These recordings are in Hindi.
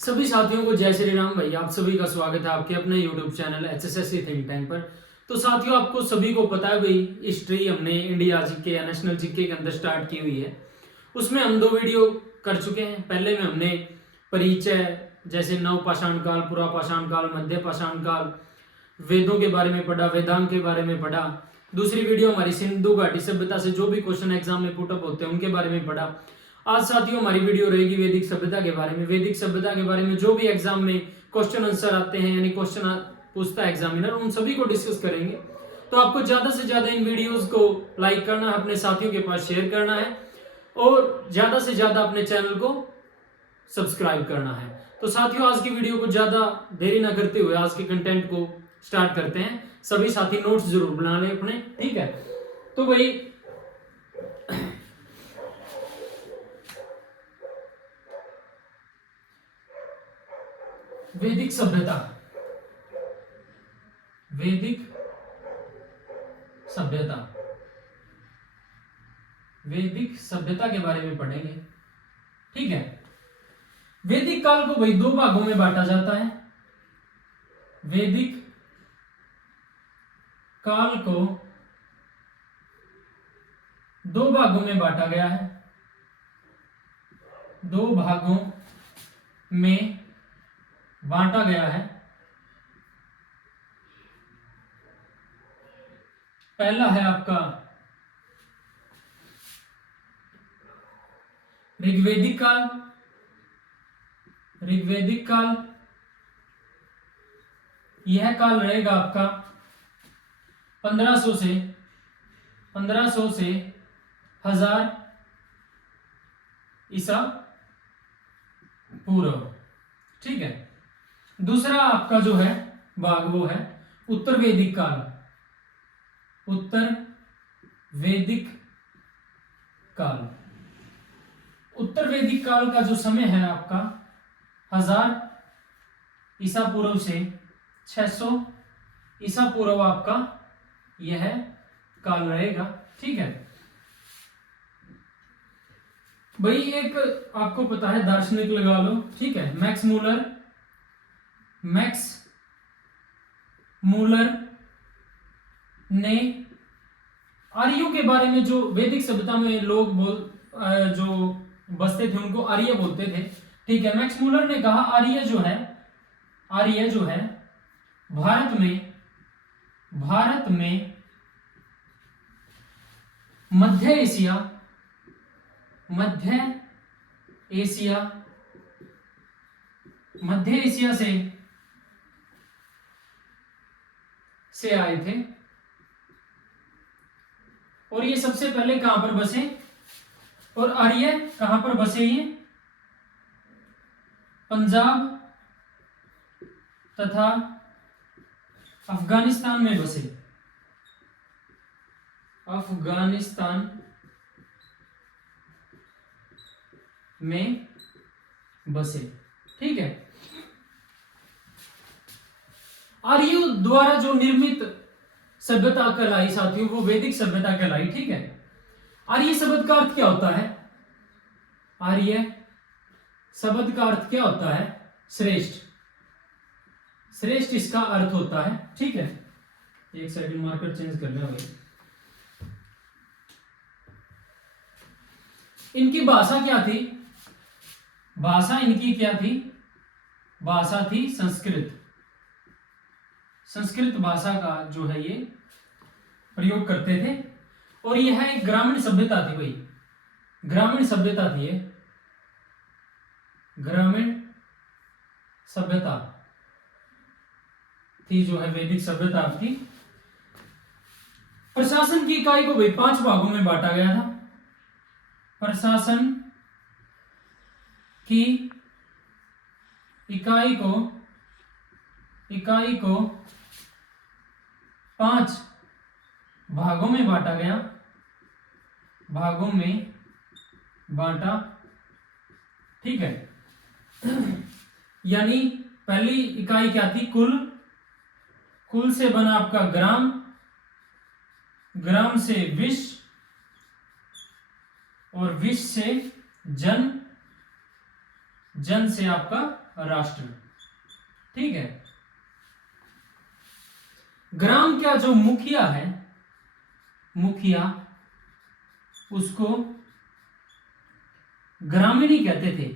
सभी साथियों को जय श्री राम। भाई आप सभी का स्वागत है आपके अपने YouTube channel HSSC think tank पर। तो साथियों आपको सभी को पता है भाई हिस्ट्री हमने इंडिया जीके या नेशनल जीके के अंदर स्टार्ट की हुई है। उसमें हम 2 वीडियो कर चुके हैं। पहले में हमने परिचय जैसे नव पाषाण काल, पुरा पाषाण काल, मध्य पाषाण काल, वेदों के बारे में पढ़ा, वेदांत के बारे में पढ़ा। दूसरी वीडियो हमारी सिंधु घाटी सभ्यता से जो भी क्वेश्चन एग्जाम में पुटअप होते हैं उनके बारे में पढ़ा। आज साथियों हमारी वीडियो रहेगी वैदिक सभ्यता के बारे में। वैदिक सभ्यता के बारे में जो भी एग्जाम में क्वेश्चन आंसर आते हैं यानी क्वेश्चन पूछता है एग्जामिनर, उन सभी को डिस्कस करेंगे। तो आपको ज्यादा से ज्यादा इन वीडियोस को लाइक करना है, अपने साथियों के पास शेयर करना है और ज्यादा से ज्यादा अपने चैनल को सब्सक्राइब करना है। तो साथियों आज की वीडियो को ज्यादा देरी ना करते हुए आज के कंटेंट को स्टार्ट करते हैं। सभी साथी नोट्स जरूर बना लें अपने, ठीक है। तो भाई वैदिक सभ्यता, वैदिक सभ्यता, वैदिक सभ्यता के बारे में पढ़ेंगे, ठीक है। वैदिक काल को भाई 2 भागों में बांटा जाता है। वैदिक काल को 2 भागों में बांटा गया है। 2 भागों में बांटा गया है। पहला है आपका ऋग्वैदिक काल। ऋग्वैदिक काल यह काल रहेगा आपका 1500 से 1000 ईसा पूर्व, ठीक है। दूसरा आपका जो है भाग वो है उत्तर वैदिक काल। उत्तर वैदिक काल, उत्तर वैदिक काल का जो समय है आपका 1000 ईसा पूर्व से 600 ईसा पूर्व आपका यह काल रहेगा, ठीक है। भाई एक आपको पता है दार्शनिक लगा लो, ठीक है, मैक्स मूलर ने आर्यों के बारे में, जो वैदिक सभ्यता में लोग जो बसते थे उनको आर्य बोलते थे, ठीक है। मैक्स मूलर ने कहा आर्य जो है भारत में मध्य एशिया से आए थे और ये सबसे पहले कहां पर बसे, और आर्य कहां पर बसे, ये पंजाब तथा अफगानिस्तान में बसे। अफगानिस्तान में बसे, ठीक है। आर्यों द्वारा जो निर्मित सभ्यता कहलाई साथियों वो वैदिक सभ्यता कहलाई, ठीक है। आर्य शब्द का अर्थ क्या होता है? आर्य शब्द का अर्थ क्या होता है? श्रेष्ठ। श्रेष्ठ इसका अर्थ होता है, ठीक है। एक सेकंड मार्कर चेंज कर लें भाई। इनकी भाषा क्या थी? भाषा इनकी क्या थी? भाषा थी संस्कृत। संस्कृत भाषा का जो है ये प्रयोग करते थे और यह एक ग्रामीण सभ्यता थी भाई। ग्रामीण सभ्यता थी ये, ग्रामीण सभ्यता थी जो है वैदिक सभ्यता थी। प्रशासन की इकाई को भाई 5 भागों में बांटा गया था। प्रशासन की इकाई को 5 भागों में बांटा गया, भागों में बांटा, ठीक है। यानी पहली इकाई क्या थी? कुल से बना आपका ग्राम, ग्राम से विश्व और विश्व से जन, जन से आपका राष्ट्र। ठीक है। ग्राम का जो मुखिया है, मुखिया, उसको ग्रामीणी कहते थे,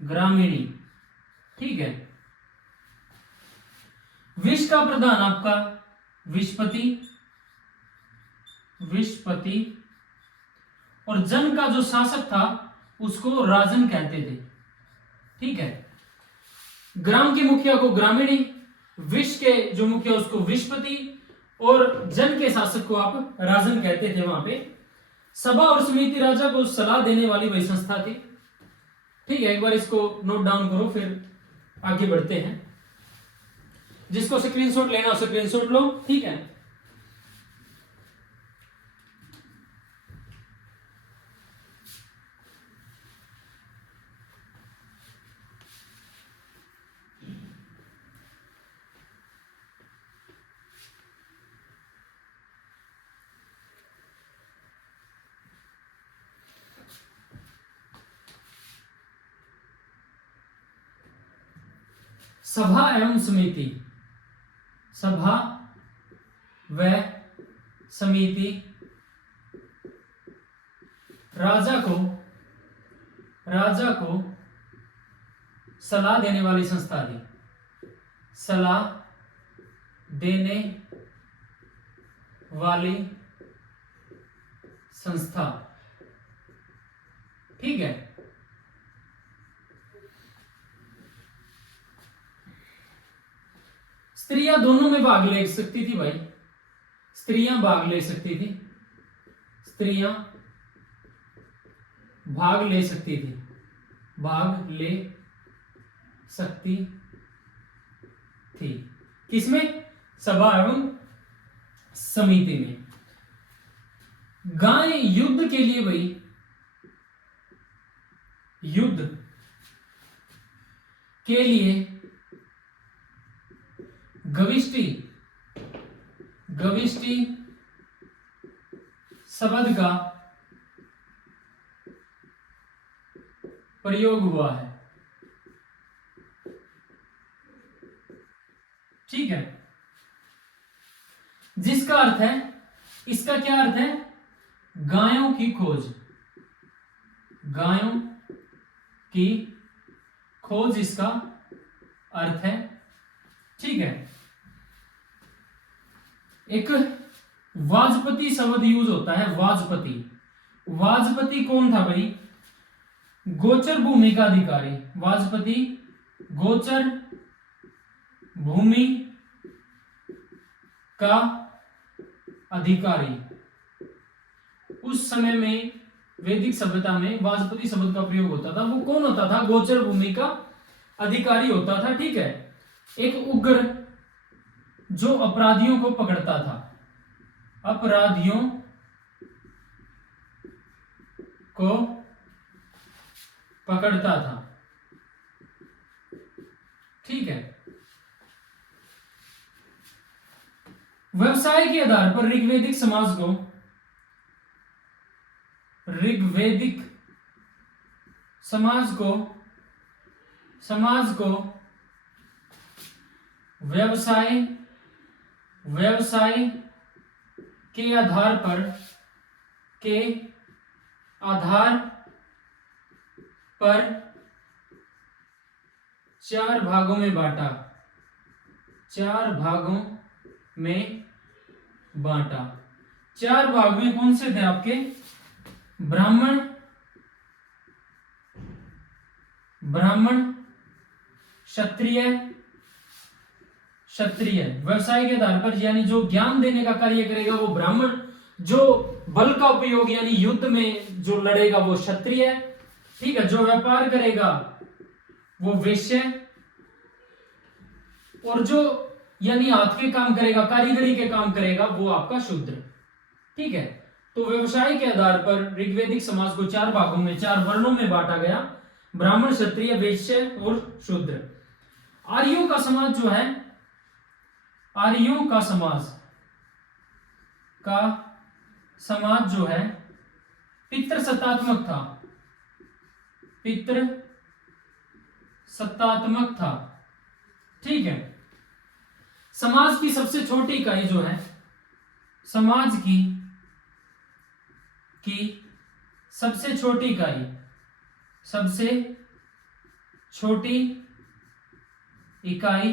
ग्रामीणी। ठीक है। विश का प्रधान आपका विशपति, विशपति, और जन का जो शासक था उसको राजन कहते थे। ठीक है। ग्राम के मुखिया को ग्रामीणी, विश के जो मुखिया उसको विशपति, और जन के शासक को आप राजन कहते थे वहां पे। सभा और समिति राजा को सलाह देने वाली वही संस्था थी। ठीक है, एक बार इसको नोट डाउन करो, फिर आगे बढ़ते हैं। जिसको स्क्रीनशॉट लेना हो स्क्रीनशॉट लो। ठीक है। सभा एवं समिति, सभा व समिति राजा को सलाह देने वाली संस्था थी, सलाह देने वाली संस्था। ठीक है। स्त्रियां दोनों में भाग ले सकती थी भाई, स्त्रियां भाग ले सकती थी, स्त्रियां भाग ले सकती थी, भाग ले सकती थी। किसमें? सभा एवं समिति में। गाय युद्ध के लिए भाई, युद्ध के लिए गविष्टि, गविष्टि शब्द का प्रयोग हुआ है। ठीक है। जिसका अर्थ है, इसका क्या अर्थ है? गायों की खोज, गायों की खोज इसका अर्थ है। ठीक है। एक वाजपति शब्द यूज होता है, वाजपति। वाजपति कौन था भाई? गोचर भूमि का अधिकारी। वाजपति गोचर भूमि का अधिकारी। उस समय में वैदिक सभ्यता में वाजपति शब्द का प्रयोग होता था। वो कौन होता था? गोचर भूमि का अधिकारी होता था। ठीक है। एक उग्र जो अपराधियों को पकड़ता था, अपराधियों को पकड़ता था। ठीक है। व्यवसाय के आधार पर ऋग्वैदिक समाज को, ऋग्वैदिक समाज को व्यवसाय के आधार पर चार भागों में बांटा, चार भागों में बांटा। चार भाग में कौन से थे आपके? ब्राह्मण, क्षत्रिय, व्यवसाय के आधार पर, यानी जो ज्ञान देने का कार्य करेगा वो ब्राह्मण, जो बल का उपयोग यानी युद्ध में जो लड़ेगा वो क्षत्रिय, ठीक है, जो व्यापार करेगा वो वैश्य, और जो यानी हाथ के काम करेगा, कारीगरी के काम करेगा वो आपका शूद्र। ठीक है। तो व्यवसाय के आधार पर ऋग्वैदिक समाज को चार भागों में, चार वर्णों में बांटा गया, ब्राह्मण, क्षत्रिय, वैश्य और शूद्र। आर्यों का समाज जो है, आर्यों का समाज जो है पितृ सत्तात्मक था, पितृ सत्तात्मक था। ठीक है। समाज की सबसे छोटी इकाई जो है, समाज की सबसे छोटी इकाई, सबसे छोटी इकाई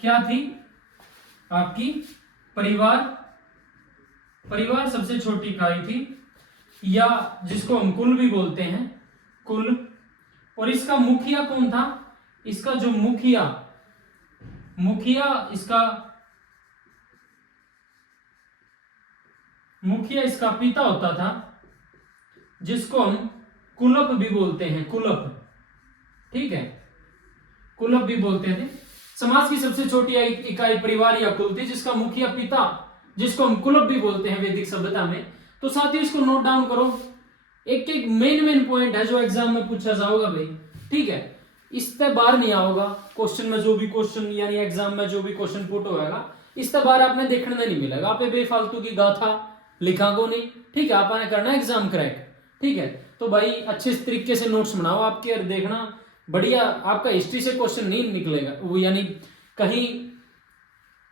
क्या थी आपकी? परिवार। परिवार सबसे छोटी इकाई थी, या जिसको हम कुल भी बोलते हैं, कुल। और इसका मुखिया कौन था? इसका जो मुखिया इसका पिता होता था, जिसको हम कुलप भी बोलते हैं, कुलप। ठीक है, कुलप भी बोलते थे। समाज की सबसे छोटी इकाई परिवार या कुल थी, जिसका मुखिया पिता, जिसको हम कुलप भी बोलते हैं वैदिक सभ्यता में। तो साथियों इसको नोट डाउन करो, एक एक मेन पॉइंट है जो एग्जाम में पूछा जाओगा भाई। ठीक है, इससे बाहर नहीं आओगा क्वेश्चन में, जो भी क्वेश्चन यानी एग्जाम में जो भी क्वेश्चन पुट होगा, इससे बाहर आपने देखने नहीं मिलेगा। आप बेफालतू की गाथा लिखा को नहीं। ठीक है, आपने करना एग्जाम क्रैक। ठीक है, तो भाई अच्छे तरीके से नोट्स बनाओ आपके, और देखना बढ़िया आपका हिस्ट्री से क्वेश्चन नहीं निकलेगा वो, यानी कहीं,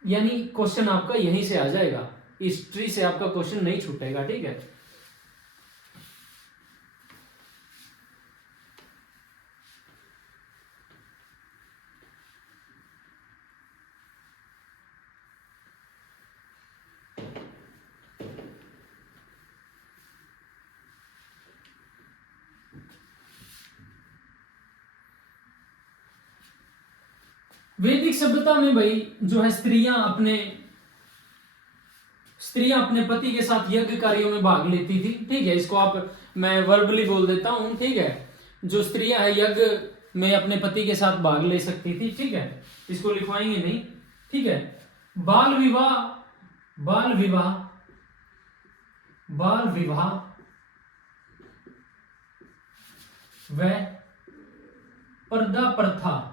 यानी क्वेश्चन आपका यहीं से आ जाएगा, हिस्ट्री से आपका क्वेश्चन नहीं छूटेगा। ठीक है, वैदिक सभ्यता में भाई जो है स्त्रियां अपने पति के साथ यज्ञ कार्यों में भाग लेती थी। ठीक है, इसको मैं वर्बली बोल देता हूं। ठीक है, जो स्त्रियां है यज्ञ में अपने पति के साथ भाग ले सकती थी। ठीक है, इसको लिखवाएंगे नहीं। ठीक है, बाल विवाह व पर्दा प्रथा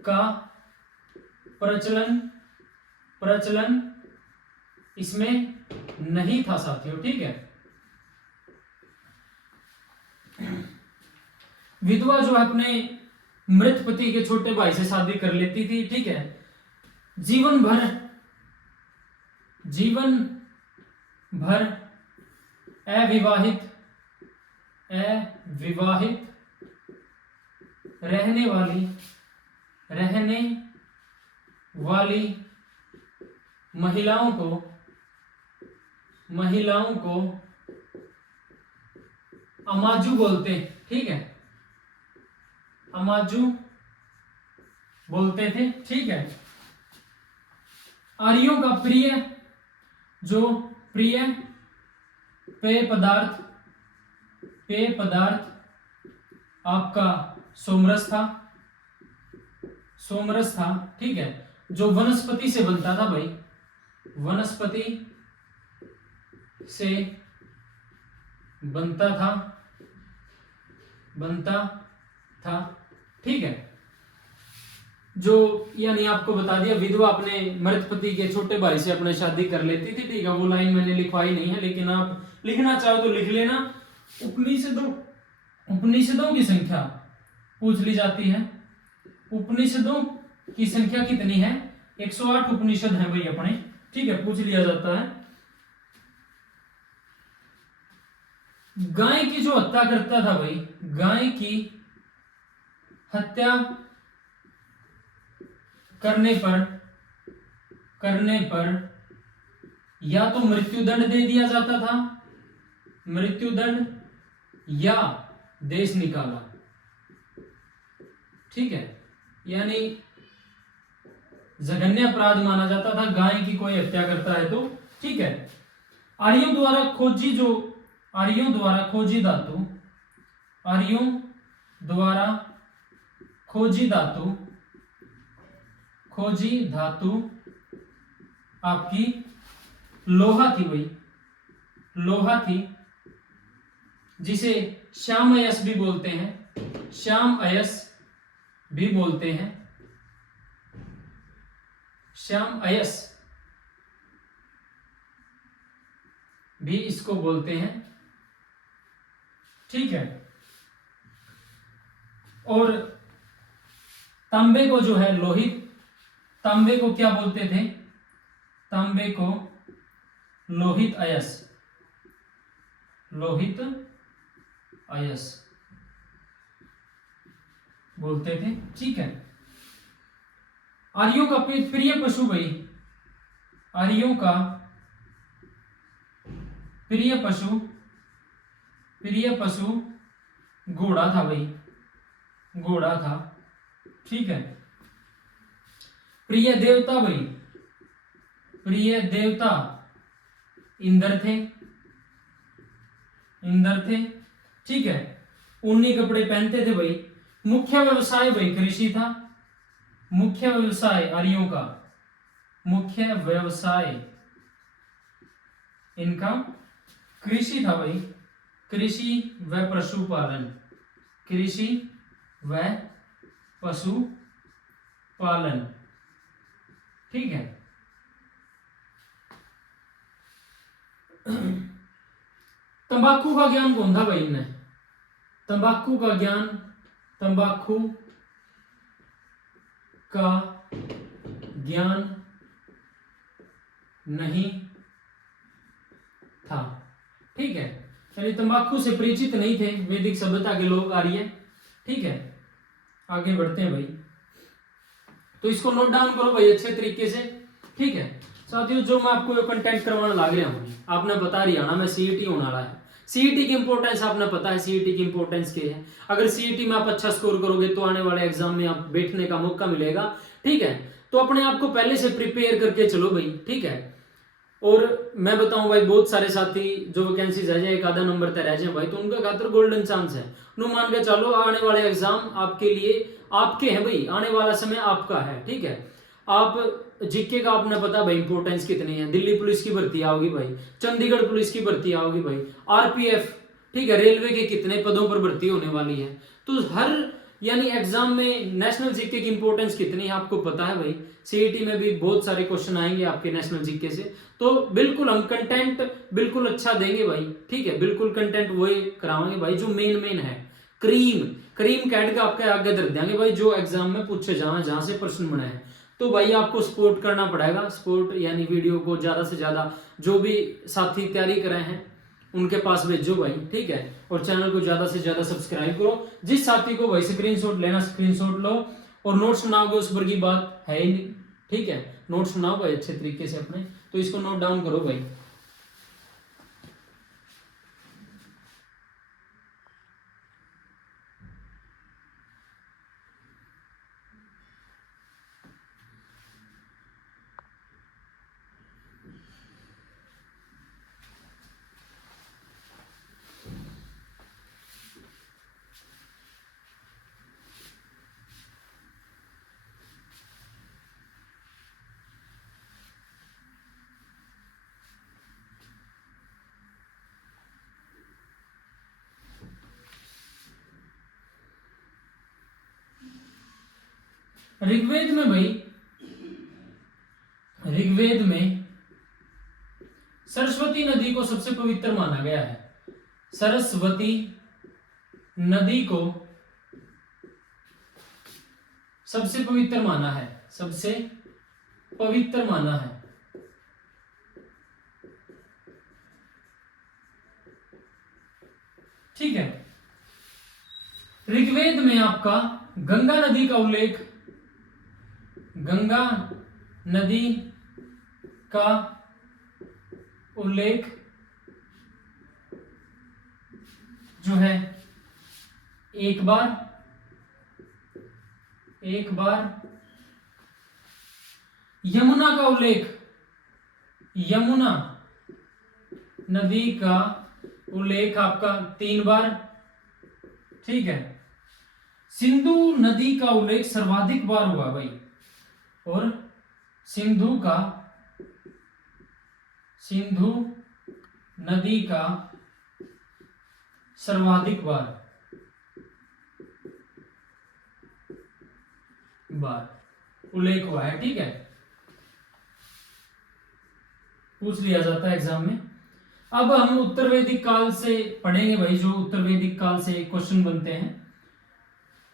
का प्रचलन इसमें नहीं था साथियों। ठीक है, विधवा जो है अपने मृत पति के छोटे भाई से शादी कर लेती थी। ठीक है, जीवन भर अविवाहित रहने वाली महिलाओं को अमाजू बोलते। ठीक है, अमाजू बोलते थे। ठीक है, आर्यों का प्रिय पेय पदार्थ आपका सोमरस था। ठीक है, जो वनस्पति से बनता था भाई, वनस्पति से बनता था। ठीक है, जो यानी आपको बता दिया, विधवा अपने मृत पति के छोटे भाई से अपने शादी कर लेती थी। ठीक है, वो लाइन मैंने लिखवाई नहीं है, लेकिन आप लिखना चाहो तो लिख लेना। उपनिषदों की संख्या पूछ ली जाती है। उपनिषदों की संख्या कितनी है? 108 उपनिषद है भाई अपने। ठीक है, पूछ लिया जाता है। गाय की जो हत्या करता था भाई, गाय की हत्या करने पर या तो मृत्युदंड दे दिया जाता था, मृत्युदंड या देश निकाला। ठीक है, यानी जघन्य अपराध माना जाता था गाय की कोई हत्या करता है तो। ठीक है, आर्यों द्वारा खोजी धातु आपकी लोहा थी भाई, लोहा थी, जिसे श्याम अयस भी बोलते हैं, श्याम अयस भी बोलते हैं, श्याम अयस भी इसको बोलते हैं। ठीक है, और तांबे को जो है लोहित, तांबे को क्या बोलते थे? तांबे को लोहित अयस, लोहित अयस बोलते थे। ठीक है। आर्यों का प्रिय पशु भाई, आर्यों का प्रिय पशु घोड़ा था भाई, घोड़ा था। ठीक है। प्रिय देवता भाई, प्रिय देवता इंद्र थे, इंद्र थे। ठीक है। ऊनी कपड़े पहनते थे भाई। मुख्य व्यवसाय भाई कृषि था, मुख्य व्यवसाय आर्यों का, मुख्य व्यवसाय इनका कृषि था भाई, कृषि व पशुपालन, कृषि व पशुपालन। ठीक है। तंबाकू का ज्ञान कौन था भाई इनने? तंबाकू का ज्ञान, तंबाकू का ज्ञान नहीं था। ठीक है। यानी तंबाकू से परिचित नहीं थे वैदिक सभ्यता के लोग आर्य। ठीक है। आगे बढ़ते हैं भाई, तो इसको नोट डाउन करो भाई अच्छे तरीके से। ठीक है साथियों, जो मैं आपको कंटेंट करवाने लग रहा हूँ, आपने बता रही ना मैं सीईटी होने वाला है। सीईटी की इंपॉर्टेंस आपने पता है, सीईटी की इंपॉर्टेंस क्या है। अगर सीईटी में आप अच्छा स्कोर करोगे तो आने वाले एग्जाम में आप बैठने का मौका मिलेगा। ठीक है। तो अपने आप को पहले से प्रिपेयर करके चलो भाई। ठीक है। और मैं बताऊं भाई, बहुत सारे साथी जो वैकेंसीज है एक आधा नंबर तक रह जाए भाई, तो उनका खातर गोल्डन चांस है। नो मान के चलो आने वाले एग्जाम आपके लिए आपके हैं भाई, आने वाला समय आपका है। ठीक है। आप जीके का आपने पता भाई इंपॉर्टेंस कितनी है। दिल्ली पुलिस की भर्ती आओगी भाई, चंडीगढ़ पुलिस की भर्ती आओगी भाई, आरपीएफ। ठीक है। रेलवे के कितने पदों पर भर्ती होने वाली है। तो हर यानी एग्जाम में नेशनल जीके की इंपॉर्टेंस कितनी है आपको पता है भाई। सीईटी में भी बहुत सारे क्वेश्चन आएंगे आपके नेशनल जीके से। तो बिल्कुल हम कंटेंट बिल्कुल अच्छा देंगे भाई। ठीक है। बिल्कुल कंटेंट वही कराएंगे भाई जो मेन है। क्रीम कैट का आपके आगे धर देंगे भाई, जो एग्जाम में पूछे जाना जहां से प्रश्न बनाए। तो भाई आपको सपोर्ट करना पड़ेगा। सपोर्ट यानी वीडियो को ज्यादा से ज्यादा जो भी साथी तैयारी कर रहे हैं उनके पास भेजो भाई। ठीक है। और चैनल को ज्यादा से ज्यादा सब्सक्राइब करो। जिस साथी को भाई स्क्रीनशॉट लेना स्क्रीनशॉट लो, और नोट्स बनाओगे उस पर की बात है ही नहीं। ठीक है। नोट्स बनाओ भाई अच्छे तरीके से अपने, तो इसको नोट डाउन करो भाई। ऋग्वेद में भाई, ऋग्वेद में सरस्वती नदी को सबसे पवित्र माना गया है। सरस्वती नदी को सबसे पवित्र माना है, सबसे पवित्र माना है। ठीक है। ऋग्वेद में आपका गंगा नदी का उल्लेख, गंगा नदी का उल्लेख जो है एक बार यमुना का उल्लेख, यमुना नदी का उल्लेख आपका 3 बार। ठीक है। सिंधु नदी का उल्लेख सर्वाधिक बार हुआ भाई, और सिंधु नदी का सर्वाधिक बार उल्लेख हुआ है। ठीक है। पूछ लिया जाता है एग्जाम में। अब हम उत्तर वैदिक काल से पढ़ेंगे भाई, जो उत्तर वैदिक काल से क्वेश्चन बनते हैं।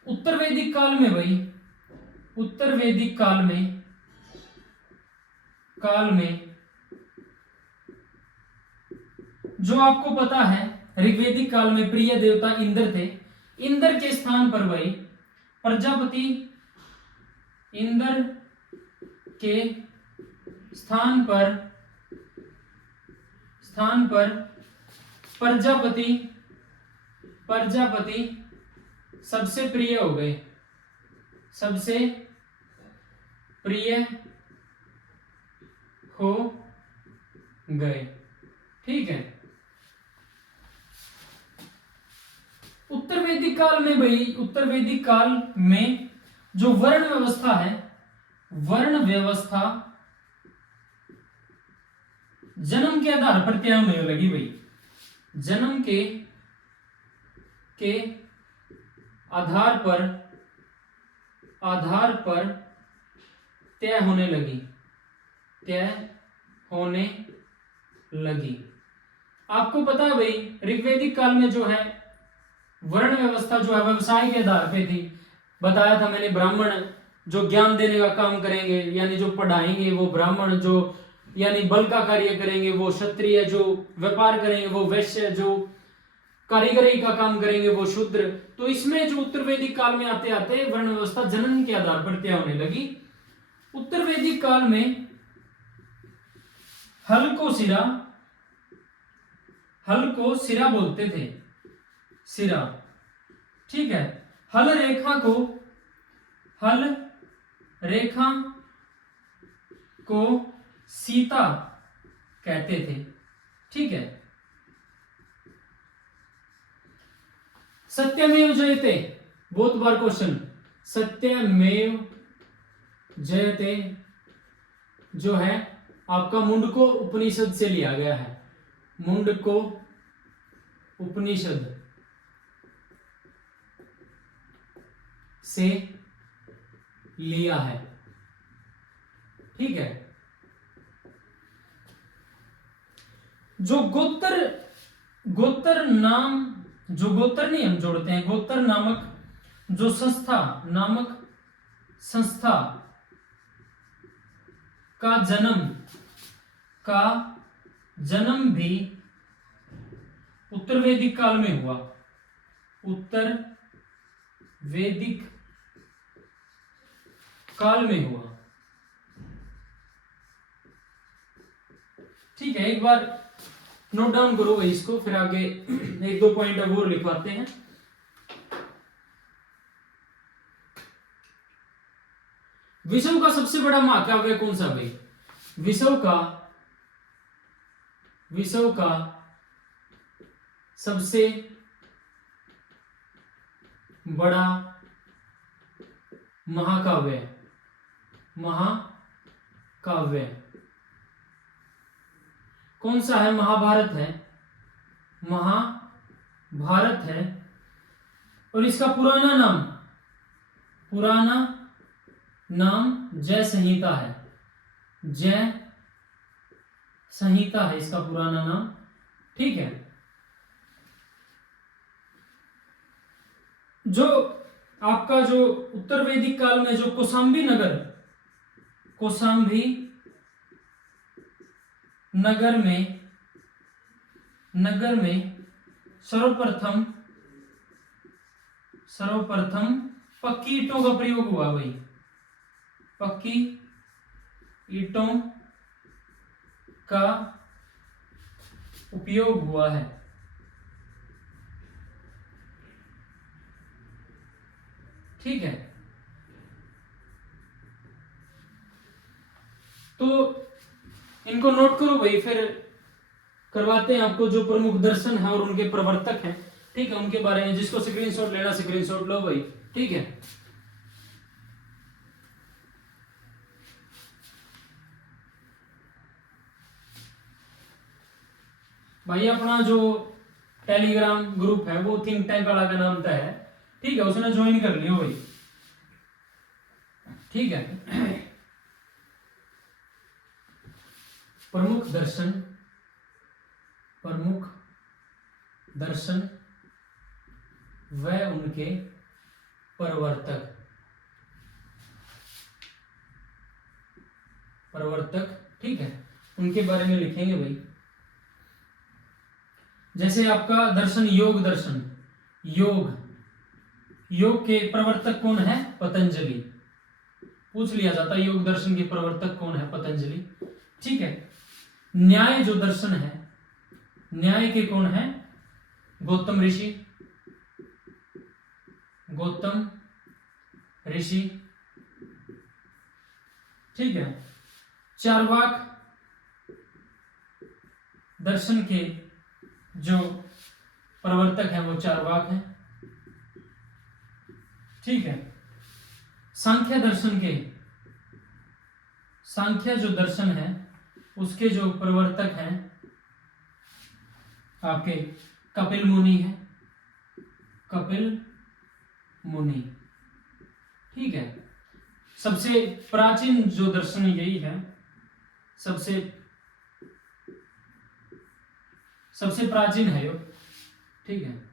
उत्तर वैदिक काल में भाई, उत्तर वैदिक काल में जो आपको पता है, ऋग्वैदिक काल में प्रिय देवता इंद्र थे। इंद्र के स्थान पर भाई प्रजापति, इंद्र के स्थान पर प्रजापति सबसे प्रिय हो गए, सबसे प्रिय हो गए। ठीक है। उत्तर वैदिक काल में भाई, उत्तर वैदिक काल में जो वर्ण व्यवस्था है, वर्ण व्यवस्था जन्म के आधार पर तय होने लगी भाई, जन्म के आधार पर तय होने लगी। आपको पता है भाई, ऋग्वैदिक काल में जो है वर्ण व्यवस्था जो है व्यवसाय के आधार पे थी। बताया था मैंने, ब्राह्मण जो ज्ञान देने का काम करेंगे यानी जो पढ़ाएंगे वो ब्राह्मण, जो यानी बल का कार्य करेंगे वो क्षत्रिय, जो व्यापार करेंगे वो वैश्य, जो कारीगरी का काम करेंगे वो शूद्र। तो इसमें जो उत्तर वैदिक काल में आते आते वर्ण व्यवस्था जनन के आधार पर तय होने लगी। उत्तर वैदिक काल में हल को सिरा बोलते थे, सिरा। ठीक है। हल रेखा को सीता कहते थे। ठीक है। सत्यमेव जयते, बहुत बार क्वेश्चन, सत्यमेव जयते जो है आपका मुंडको उपनिषद से लिया गया है, मुंडको उपनिषद से लिया है। ठीक है। जो गोत्र नाम, जो गोत्र नहीं हम जोड़ते हैं, गोत्र नामक जो संस्था का जन्म भी उत्तर वैदिक काल में हुआ, उत्तर वैदिक काल में हुआ। ठीक है। एक बार नोट डाउन करो भाई इसको, फिर आगे एक दो पॉइंट अब और लिखवाते हैं। विश्व का सबसे बड़ा महाकाव्य कौन सा भाई? विश्व का सबसे बड़ा महाकाव्य कौन सा है? महाभारत है। और इसका पुराना नाम जय संहिता है, जय संहिता है इसका पुराना नाम। ठीक है। जो आपका जो उत्तर वैदिक काल में जो कौशाम्बी नगर में सर्वप्रथम पक्की ईंटों का प्रयोग हुआ भाई, पक्की ईंटों का उपयोग हुआ है। ठीक है। तो इनको नोट करो भाई, फिर करवाते हैं आपको जो प्रमुख दर्शन है और उनके प्रवर्तक हैं। ठीक है। उनके बारे में जिसको स्क्रीनशॉट लेना स्क्रीनशॉट लो भाई। ठीक है। भाई अपना जो टेलीग्राम ग्रुप है वो थिंक टैंक वाला का नाम है। ठीक है। उसने ज्वाइन कर लियो भाई। ठीक है। प्रमुख दर्शन व उनके प्रवर्तक, प्रवर्तक, ठीक है, उनके बारे में लिखेंगे भाई। जैसे आपका दर्शन योग दर्शन, योग, योग के प्रवर्तक कौन है? पतंजलि। पूछ लिया जाता है योग दर्शन के प्रवर्तक कौन है? पतंजलि, ठीक है। न्याय जो दर्शन है, न्याय के कौन है? गौतम ऋषि, गौतम ऋषि, ठीक है। चार्वाक दर्शन के जो प्रवर्तक हैं वो चार्वाक हैं, ठीक है। सांख्य दर्शन के, सांख्य जो दर्शन है उसके जो प्रवर्तक हैं आपके कपिल मुनि है, कपिल मुनि, ठीक है। सबसे प्राचीन जो दर्शन यही है, सबसे प्राचीन है योग, ठीक है।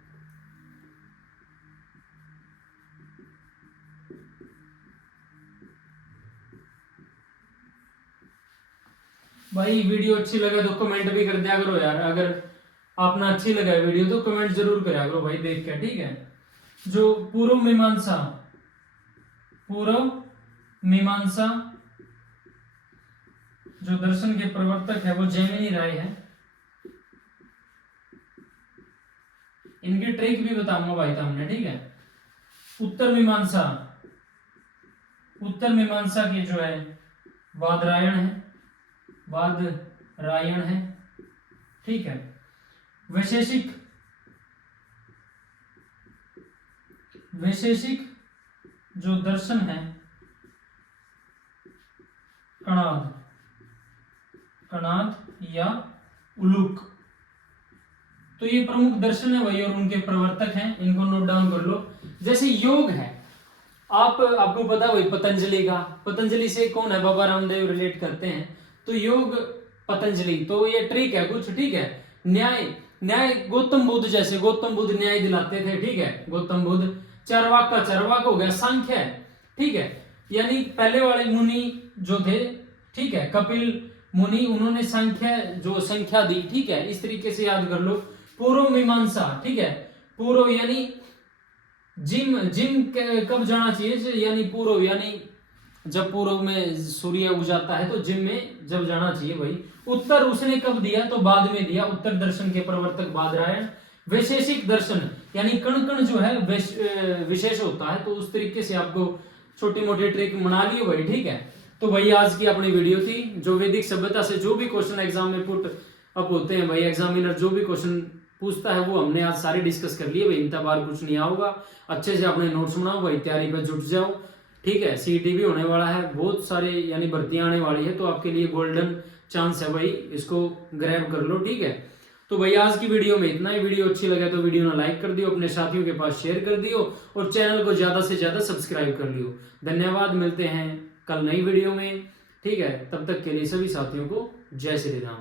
भाई वीडियो अच्छी लगे तो कमेंट भी कर दिया करो यार, अगर आपने अच्छी लगा वीडियो तो कमेंट जरूर करा करो भाई देख के, ठीक है। जो पूर्व मीमांसा, पूर्व मीमांसा जो दर्शन के प्रवर्तक है वो जैमिनी राय है। इनके ट्रिक भी बताऊंगा भाई सामने, ठीक है। उत्तर मीमांसा, उत्तर मीमांसा के जो है बादरायण है, बादरायण है, ठीक है। वैशेषिक, वैशेषिक जो दर्शन है कणाद, कणाद या उलूक, तो ये प्रमुख दर्शन है भाई और उनके प्रवर्तक हैं, इनको नोट डाउन कर लो। जैसे योग है, आपको पता भाई पतंजलि का, पतंजलि से कौन है? बाबा रामदेव रिलेट करते हैं, तो योग पतंजलि, तो ये ट्रिक है कुछ, ठीक है। न्याय, न्याय गौतम बुद्ध, जैसे गौतम बुद्ध न्याय दिलाते थे, ठीक है, गौतम बुद्ध। चार्वाक का चार्वाक हो गया सांख्य है, ठीक है, यानी पहले वाले मुनि जो थे, ठीक है, कपिल मुनि, उन्होंने संख्या जो संख्या दी, ठीक है, इस तरीके से याद कर लो। पूर्व मीमांसा, ठीक है, पूर्व यानी जिम कब जाना चाहिए, यानी पूर्व यानी जब पूर्व में सूर्य उग जाता है तो जिम में जब जाना चाहिए भाई। उत्तर उसने कब दिया? तो बाद में दिया। उत्तर दर्शन के प्रवर्तक बादरायण। वैशेषिक दर्शन यानी कण कण जो है विशेष होता है, तो उस तरीके से आपको छोटी मोटी ट्रिक बना लियो भाई, ठीक है। तो भाई आज की अपनी वीडियो थी, जो वैदिक सभ्यता से जो भी क्वेश्चन एग्जाम में पुट अप होते हैं भाई, एग्जामिनर जो भी क्वेश्चन पूछता है वो हमने आज सारे डिस्कस कर लिए भाई। इतना बार कुछ नहीं आऊंगा, अच्छे से अपने नोट्स बनाओ भाई, तैयारी पर जुट जाओ, ठीक है। सीईटी भी होने वाला है, बहुत सारे यानी भर्तियां आने वाली है, तो आपके लिए गोल्डन चांस है भाई, इसको ग्रैब कर लो, ठीक है। तो भाई आज की वीडियो में इतना ही। वीडियो अच्छी लगे तो वीडियो ना लाइक कर दियो, अपने साथियों के पास शेयर कर दियो और चैनल को ज्यादा से ज्यादा सब्सक्राइब कर लियो। धन्यवाद, मिलते हैं कल नई वीडियो में, ठीक है। तब तक के लिए सभी साथियों को जय श्री राम।